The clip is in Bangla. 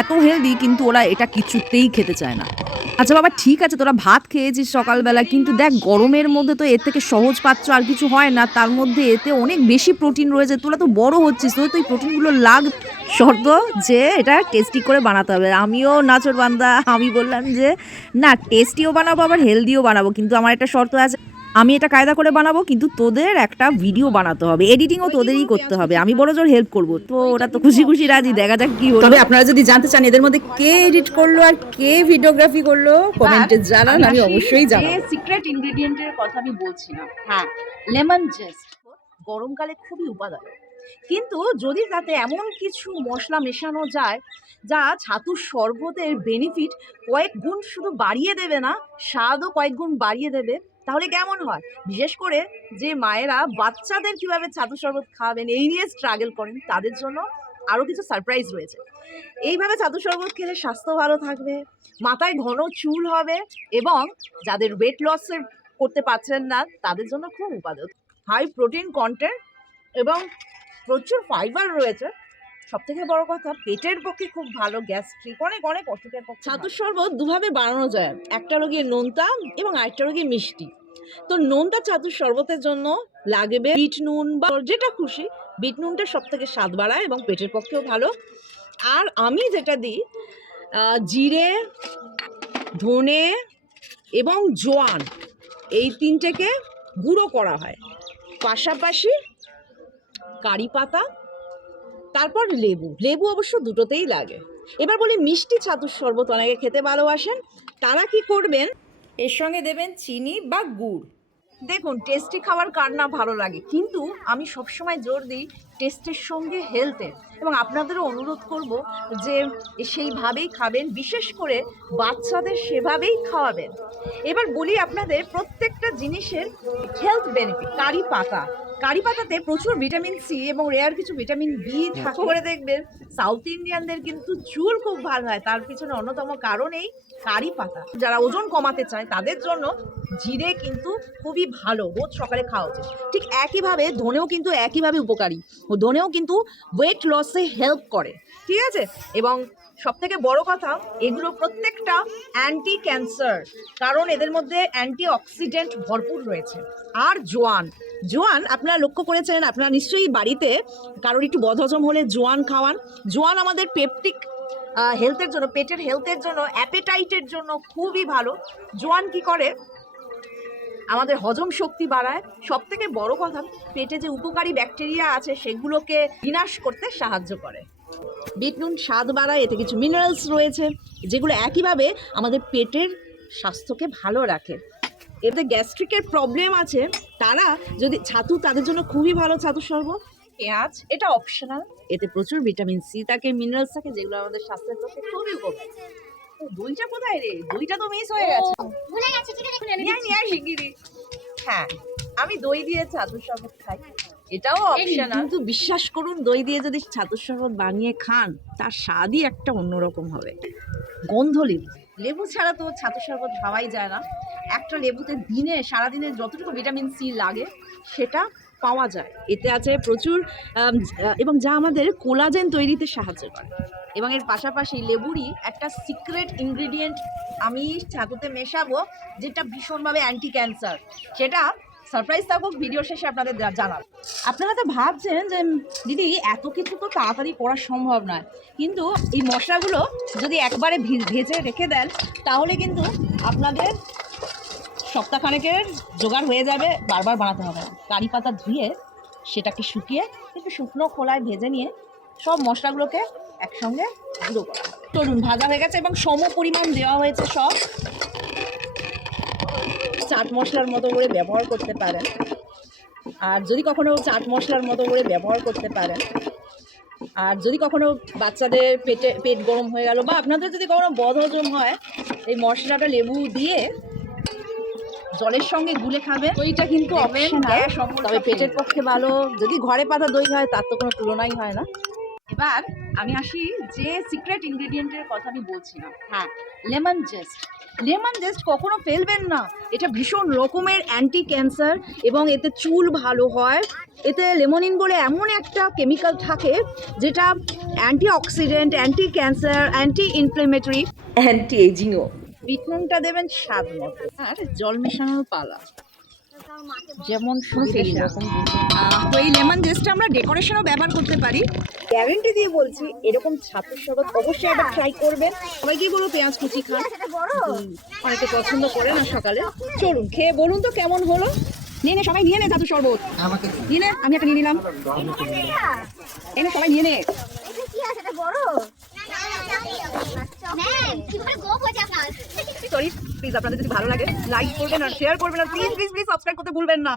এত হেলদি কিন্তু ওরা এটা কিছুতেই খেতে চায় না। আচ্ছা বাবা, ঠিক আছে, তোরা ভাত খেয়েছিস সকালবেলা, কিন্তু দেখ গরমের মধ্যে তো এর থেকে সহজ পাচ্ছ আর কিছু হয় না, তার মধ্যে এতে অনেক বেশি প্রোটিন রয়েছে, তোরা তো বড় হচ্ছিস তো এই প্রোটিনগুলো লাগ শর্ত যে এটা টেস্টি করে বানাতে হবে। আমিও নাচর বান্দা, আমি বললাম যে, না টেস্টিও বানাবো, আবার হেলদিও বানাবো। কিন্তু আমার একটা শর্ত আছে আমি এটা কায়দা করে বানাবো কিন্তু তোদের একটা ভিডিও বানাতে হবে এডিটিংও তোদেরই করতে হবে। আমি বড় জোর হেল্প করব। তো ওরা তো খুশি খুশি রাজি দেখা যাক কি তবে আপনারা যদি জানতে চান এদের মধ্যে কে এডিট করল আর কে ভিডিওগ্রাফি করল কমেন্টে জানান আমি অবশ্যই জানাব। সিক্রেট ইনগ্রেডিয়েন্টের কথা আমি বলছি না। হ্যাঁ লেমন জেস্ট গরমকালে খুবই উপাদান কিন্তু যদি তাতে এমন কিছু মশলা মেশানো যায় যা ছাতুর শরবতের বেনিফিট কয়েক গুণ শুধু বাড়িয়ে দেবে না স্বাদও কয়েক গুণ বাড়িয়ে দেবে তাহলে কেমন হয়? বিশেষ করে যে মায়েরা বাচ্চাদের কীভাবে ছাতুর শরবত খাওয়াবেন এই নিয়ে স্ট্রাগল করেন, তাদের জন্য আরও কিছু সারপ্রাইজ রয়েছে। এইভাবে ছাতুর শরবত খেলে স্বাস্থ্য ভালো থাকবে, মাথায় ঘন চুল হবে এবং যাদের ওয়েট লসের করতে পারছেন না, তাদের জন্য খুব উপাদেয় হাই প্রোটিন কন্টেন্ট এবং প্রচুর ফাইবার রয়েছে। সব থেকে বড় কথা, পেটের পক্ষে খুব ভালো গ্যাস্ট্রিক। অনেক অনেক অসুখের পক্ষে ছাতুর শরবত দুভাবে বানানো যায়। একটা গিয়ে নোনতা এবং আরেকটা গিয়ে মিষ্টি। তো নোনতা ছাতুর শরবতের জন্য লাগবে বিট নুন বা যেটা খুশি, বিট নুনটা সব থেকে স্বাদ বাড়ায় এবং পেটের পক্ষেও ভালো। আর আমি যেটা দিই জিরে, ধনে এবং জোয়ান, এই তিনটেকে গুঁড়ো করা হয়। পাশাপাশি কারি পাতা তারপর লেবু। লেবু অবশ্য দুটোতেই লাগে। এবার বলি মিষ্টি ছাতুর শরবত অনেকে খেতে ভালোবাসেন। তারা কি করবেন? এর সঙ্গে দেবেন চিনি বা গুড়। দেখুন টেস্টি খাবার কার না ভালো লাগে। কিন্তু আমি সবসময় জোর দিই টেস্টের সঙ্গে হেলথের এবং আপনাদেরও অনুরোধ করব যে সেইভাবেই খাবেন বিশেষ করে বাচ্চাদের সেভাবেই খাওয়াবেন। এবার বলি আপনাদের প্রত্যেকটা জিনিসের হেলথ বেনিফিট কারি পাতা। কারি পাতাতে প্রচুর ভিটামিন সি এবং রেয়ার কিছু ভিটামিন বি থাকে করে দেখবেন সাউথ ইন্ডিয়ানদের কিন্তু চুল খুব ভালো হয়। তার পিছনে অন্যতম কারণ এই কারি পাতা। যারা ওজন কমাতে চায় তাদের জন্য জিরে কিন্তু খুবই ভালো। রোজ সকালে খাওয়া উচিত। ঠিক একইভাবে ধনেও কিন্তু একইভাবে উপকারী। ও ধনেও কিন্তু ওয়েট লসে হেল্প করে। ঠিক আছে? এবং সব থেকে বড় কথা, এগুলো প্রত্যেকটা অ্যান্টি ক্যান্সার কারণ এদের মধ্যে অ্যান্টি অক্সিডেন্ট ভরপুর রয়েছে। আর জোয়ান জোয়ান আপনারা লক্ষ্য করেছেন, আপনারা নিশ্চয়ই বাড়িতে কারোর একটু বদহজম হলে জোয়ান খাওয়ান। জোয়ান আমাদের পেপটিক হেলথের জন্য, পেটের হেলথের জন্য অ্যাপেটাইটের জন্য খুবই ভালো। জোয়ান কি করে? আমাদের হজম শক্তি বাড়ায়। সব থেকে বড় কথা, পেটে যে উপকারী ব্যাকটেরিয়া আছে, সেগুলোকে বিনাশ করতে সাহায্য করে। বিট নুন স্বাদ বাড়ায় এতে কিছু মিনারেলস রয়েছে যেগুলো একইভাবে আমাদের পেটের স্বাস্থ্যকে ভালো রাখে। এতে গ্যাস্ট্রিকের প্রবলেম আছে তারা যদি ছাতু তাদের জন্য খুবই ভালো ছাতু শরবত। পেঁয়াজ এটা অপশনাল এতে প্রচুর ভিটামিন সি থাকে মিনারেলস থাকে যেগুলো আমাদের স্বাস্থ্যের পক্ষে খুবই উপকারী। দইটা কোথায় রে? দইটা তো মিস হয়ে গেছে। ভুলে গেছি ঠিক আছে নিয়ে হ্যাঁ আমি দই দিয়ে ছাতুর শরবত খাই। এটাও অপশনাল কিন্তু বিশ্বাস করুন দই দিয়ে যদি ছাতুর শরবত বানিয়ে খান তার স্বাদই একটা অন্যরকম হবে। গন্ধ লেবু। লেবু ছাড়া তো ছাতুর শরবত খাওয়াই যায় না। একটা লেবুতে দিনে সারাদিনে যতটুকু ভিটামিন সি লাগে সেটা পাওয়া যায়। এতে আছে প্রচুর এবং যা আমাদের কোলাজেন তৈরিতে সাহায্য করে। এবং এর পাশাপাশি লেবুরই একটা সিক্রেট ইনগ্রিডিয়েন্ট আমি ছাতুতে মেশাবো যেটা ভীষণভাবে অ্যান্টি ক্যান্সার সেটা সারপ্রাইজ থাকুক, ভিডিও শেষে আপনাদের জানাব। আপনারা তো ভাবছেন যে দিদি, এত কিছু তো তাড়াতাড়ি করা সম্ভব নয়। কিন্তু এই মশলাগুলো যদি একবারে ভেজে রেখে দেন, তাহলে কিন্তু আপনাদের সপ্তাহখানেকের জোগাড় হয়ে যাবে, বারবার বানাতে হবে। না কারি পাতা ধুয়ে সেটাকে শুকিয়ে একটু শুকনো খোলায় ভেজে নিয়ে সব মশলাগুলোকে একসঙ্গে গুঁড়ো করা। চলুন, ভাজা হয়ে গেছে এবং সম পরিমাণ দেওয়া হয়েছে সব। চাট মশলার মতো করে ব্যবহার করতে পারেন। আর যদি কখনো চাট মশলার মতো করে ব্যবহার করতে পারেন আর যদি কখনো বাচ্চাদের পেটে পেট গরম হয়ে গেল বা আপনাদের যদি কখনো বদহজম হয় এই মশলাটা লেবু দিয়ে জলের সঙ্গে গুলে খাবে দইটা কিন্তু optional, তবে পেটের পক্ষে ভালো। যদি ঘরে পাতা দই হয় তার তো কোনো তুলনাই হয় না। এবার আমি আসি যে সিক্রেট ইনগ্রেডিয়েন্টের কথা আমি বলছিলাম হ্যাঁ। লেমন জেস্ট লেমন জেস্ট কখনো ফেলবেন না। এটা ভীষণ রকমের অ্যান্টি ক্যান্সার এবং এতে চুল ভালো হয়। এতে লেমনিন বলে এমন একটা কেমিক্যাল থাকে যেটা antioxidant anti cancer anti inflammatory anti এজিংও বিটনুনটা দেবেন স্বাদ মতো। আর জল মেশানোর পালা। যেমন রকম তো এই লেমন জেস্টটা আমরা ডেকোরেশনও ব্যবহার করতে পারি। গ্যারেন্টি দিয়ে বলছি এরকম ছাতুর শরবত অবশ্যই একবার ট্রাই করবেন। সবাইকেই বলো পেঁয়াজ কুচি খান। অনেকে পছন্দ করে না সকালে। চলুন খেয়ে বলুন তো কেমন হলো? নিয়ে নে সবাই নিয়ে নে ছাতুর শরবত। নিয়ে নে আমি একটা নিয়ে নিলাম। এনে সবাই নিয়ে নে সরি প্লিজ আপনাদের যদি ভালো লাগে লাইক করবেন আর শেয়ার করবেন আর প্লিজ প্লিজ প্লিজ সাবস্ক্রাইব করতে ভুলবেন না।